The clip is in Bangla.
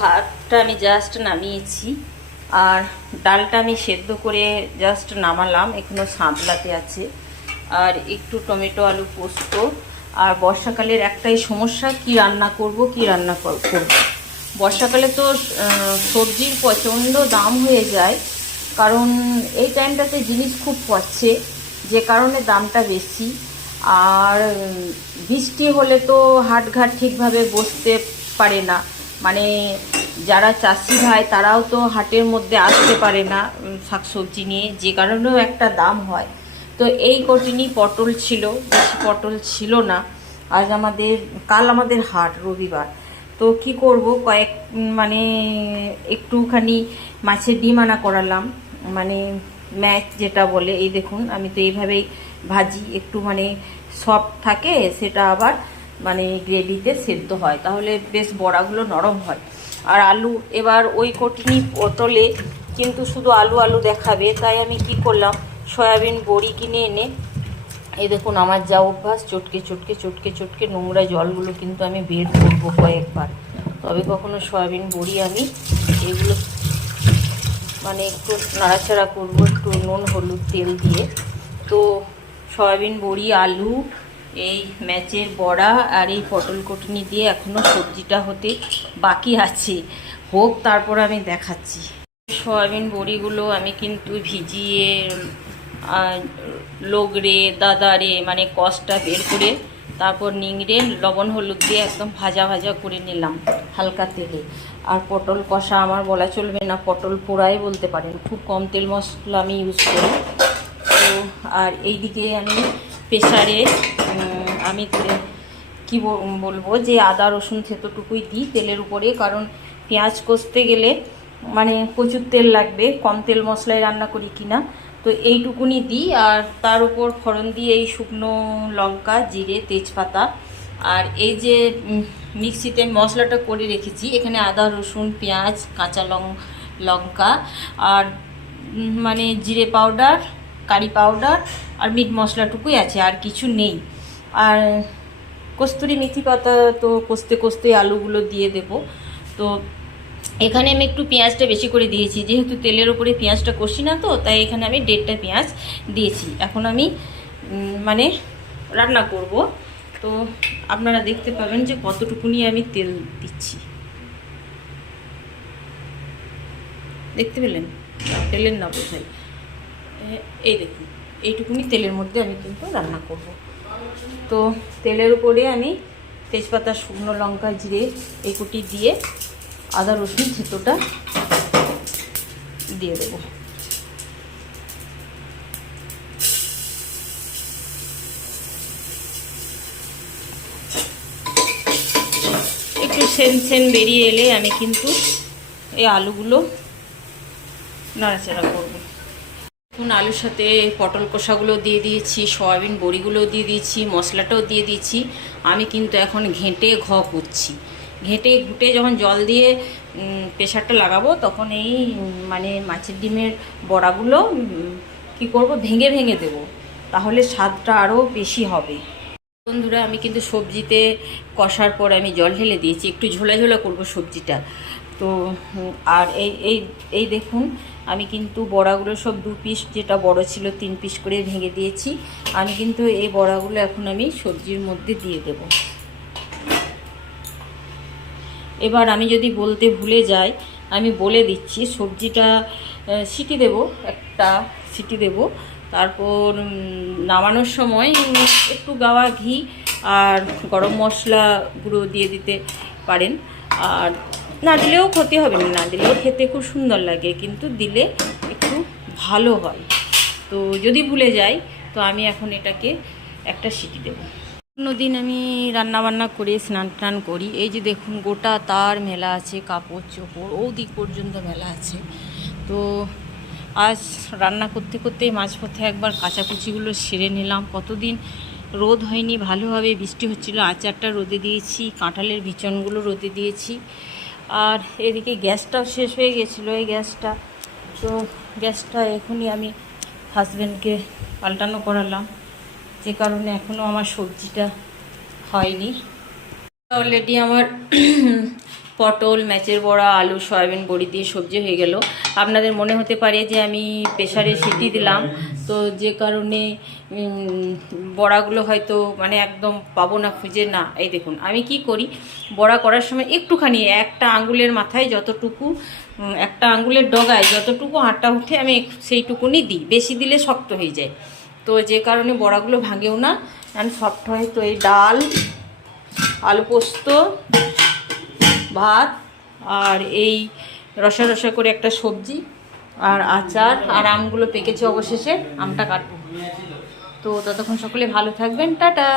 ভাতটা আমি জাস্ট নামিয়েছি আর ডালটা আমি সেদ্ধ করে জাস্ট নামালাম, এখনও সাঁতলাতে আছে। আর একটু টমেটো, আলু পোস্ত, আর বর্ষাকালের একটাই সমস্যা, কি রান্না করব, কি রান্না কর- করব। বর্ষাকালে তো সবজির প্রচণ্ড দাম হয়ে যায়, কারণ এই টাইমটাতে জিনিস খুব পড়ছে যে কারণে দামটা বেশি। আর বৃষ্টি হলে তো হাটঘাট ঠিকভাবে বসতে পারে না। মানে যারা চাষি ভাই, তারাও তো হাটের মধ্যে আসতে পারে না শাকসবজি নিয়ে, যে কারণেও একটা দাম হয়। তো এই কটিনি পটল ছিল, বেশি পটল ছিল না। আজ আমাদের, কাল আমাদের হাট, রবিবার। তো কি করব, কয়েক মানে একটুখানি মাছের ডিম আনা করালাম। মানে ম্যাচ যেটা বলে, এই দেখুন, আমি তো এইভাবেই ভাজি, একটু মানে সফট থাকে, সেটা আবার মানে গ্রেভিতে সেদ্ধ হয়, তাহলে বেশ বড়াগুলো নরম হয়। আর আলু, এবার ওই কটিনি পটলে কিন্তু শুধু আলু আলু দেখাবে, তাই আমি কি করলাম, সয়াবিন বড়ি কিনে এনে, এই দেখুন আমার যা অভ্যাস, চটকে চটকে চটকে চটকে নোংরা জলগুলো কিন্তু আমি বের করব কয়েকবার। তবে কখনো সয়াবিন বড়ি আমি এগুলো মানে একটু নাড়াচাড়া করব, একটু নুন, হলুদ, তেল দিয়ে। তো সয়াবিন বড়ি, আলু এই ম্যাচের বড়া আর এই পটল কটনি দিয়ে এখনও সবজিটা হতে বাকি আছে। হোক, তারপর আমি দেখাচ্ছি। সয়াবিন বড়িগুলো আমি কিন্তু ভিজিয়ে লোগড়ে, দাদারে মানে কষটা বের করে তারপর নিংড়ে লবণ হলুদ দিয়ে একদম ভাজা ভাজা করে নিলাম হালকা তেলে। আর পটল কষা আমার বলা চলবে না, পটল পোড়াই বলতে পারেন। খুব কম তেল মশলা আমি ইউজ করি। তো, আর এইদিকে আমি প্রেশারে আমি কি বলব যে আদা, রসুন থেতোটুকুই দিই তেলের উপরে, কারণ পেঁয়াজ কষতে গেলে মানে প্রচুর তেল লাগবে, কম তেল মশলায় রান্না করি কিনা। তো এইটুকুনি দিই, আর তার উপর ফোড়ন দিয়ে এই শুকনো লঙ্কা, জিরে, তেজপাতা। আর এই যে মিক্সিতে মশলাটা করে রেখেছি, এখানে আদা, রসুন, পেঁয়াজ, কাঁচা লঙ্কা, আর মানে জিরে পাউডার কারি পাউডার আর মিট মশলাটুকুই আছে, আর কিছু নেই। আর কস্তুরি মেথি পাতা তো কষতে কষতে আলুগুলো দিয়ে দেব। তো এখানে আমি একটু পেঁয়াজটা বেশি করে দিয়েছি, যেহেতু তেলের ওপরে পেঁয়াজটা কষি না তো, তাই এখানে আমি দেড়টা পেঁয়াজ দিয়েছি। এখন আমি মানে রান্না করব। তো আপনারা দেখতে পাবেন যে কতটুকুনি আমি তেল দিচ্ছি। দেখতে পেলেন? তেলের না এ- এই দেখুন, এইটুকুনি তেলের মধ্যে আমি কিন্তু রান্না করব। তো তেলের উপরে আমি তেজপাতা, শুকনো লঙ্কা, জিরে, এই কুটি দিয়ে আদা, রসুন, থেতোটা দিয়ে দেবো। একটু সেন সেন বেরিয়ে এলে আমি কিন্তু এই আলুগুলো নাড়াচাড়া করব। এখন আলুর সাথে পটল কষাগুলো দিয়ে দিয়েছি, সয়াবিন বড়িগুলো দিয়ে দিয়েছি, মশলাটাও দিয়ে দিয়েছি। আমি কিন্তু এখন ঘেঁটে ঘ করছি। ঘেঁটে ঘুটে যখন জল দিয়ে প্রেশারটা লাগাবো, তখন এই মানে মাছের ডিমের বড়াগুলো কি করব, ভেঙে ভেঙে দেব। তাহলে স্বাদটা আরও বেশি হবে। বন্ধুরা, আমি কিন্তু সবজিতে কষার পর আমি জল ঢেলে দিয়েছি। একটু ঝোলা ঝোলা করব সবজিটা। তো, আর এই এই এই দেখুন, আমি কিন্তু বড়াগুলো সব দু পিস, যেটা বড় ছিল, তিন পিস করে ভেঙে দিয়েছি। আমি কিন্তু এই বড়াগুলো এখন আমি সবজির মধ্যে দিয়ে দেব। এবার আমি যদি বলতে ভুলে যাই, আমি বলে দিচ্ছি, সবজিটা সিটি দেব, একটা সিটি দেব। তারপর নামানোর সময় একটু গাওয়া ঘি আর গরম মশলা গুঁড়ো দিয়ে দিতে পারেন। আর না দিলেও ক্ষতি হবে না না দিলেও খেতে খুব সুন্দর লাগে, কিন্তু দিলে একটু ভালো হয়। তো যদি ভুলে যাই, তো আমি এখন এটাকে একটা সিটি দেবো। দিন আমি রান্নাবান্না করে স্নান টান করি। এই যে দেখুন, গোটা তার মেলা আছে, কাপড় চোপড় ও দিক পর্যন্ত মেলা আছে। তো আজ রান্না করতে করতে মাঝপথে একবার কাচাকুচিগুলো সেরে নিলাম। কতদিন রোদ হয়নি, ভালোভাবে বৃষ্টি হচ্ছিল, আচারটা রোদে দিয়েছি, কাঁঠালের বিচনগুলো রোদে দিয়েছি। আর এদিকে গ্যাসটাও শেষ হয়ে গেছিল, এই গ্যাসটা। তো গ্যাসটা এখনই আমি হাজব্যান্ডকে পাল্টানো করালাম। যে কারণে এখনও আমার সবজিটা হয়নি। অলরেডি আমার পটল, ম্যাচের বড়া, আলু, সয়াবিন, বড়ি দিয়ে সবজি হয়ে গেল। আপনাদের মনে হতে পারে যে আমি প্রেশারে সিটি দিলাম। তো যে কারণে বড়াগুলো হয়তো মানে একদম পাবো না, খুঁজে না। এই দেখুন, আমি কি করি? বড়া করার সময় একটুখানি, একটা আঙ্গুলের মাথায় যতটুকু একটা আঙ্গুলের ডগায় যতটুকু আটা উঠে আমি সেইটুকুনি দিই। বেশি দিলে শক্ত হয়ে যায়। তো যে কারণে বড়াগুলো ভাঙেও না। অ্যান্ড সফট হয়। তো এই ডাল, আলু পোস্ত ভাত আর এই রসা রসা করে একটা সবজি আর আচার আর আমগুলো পেকেছে অবশেষে, আমটা কাটবো। তো ততক্ষণ সকলে ভালো থাকবেন, টাটা।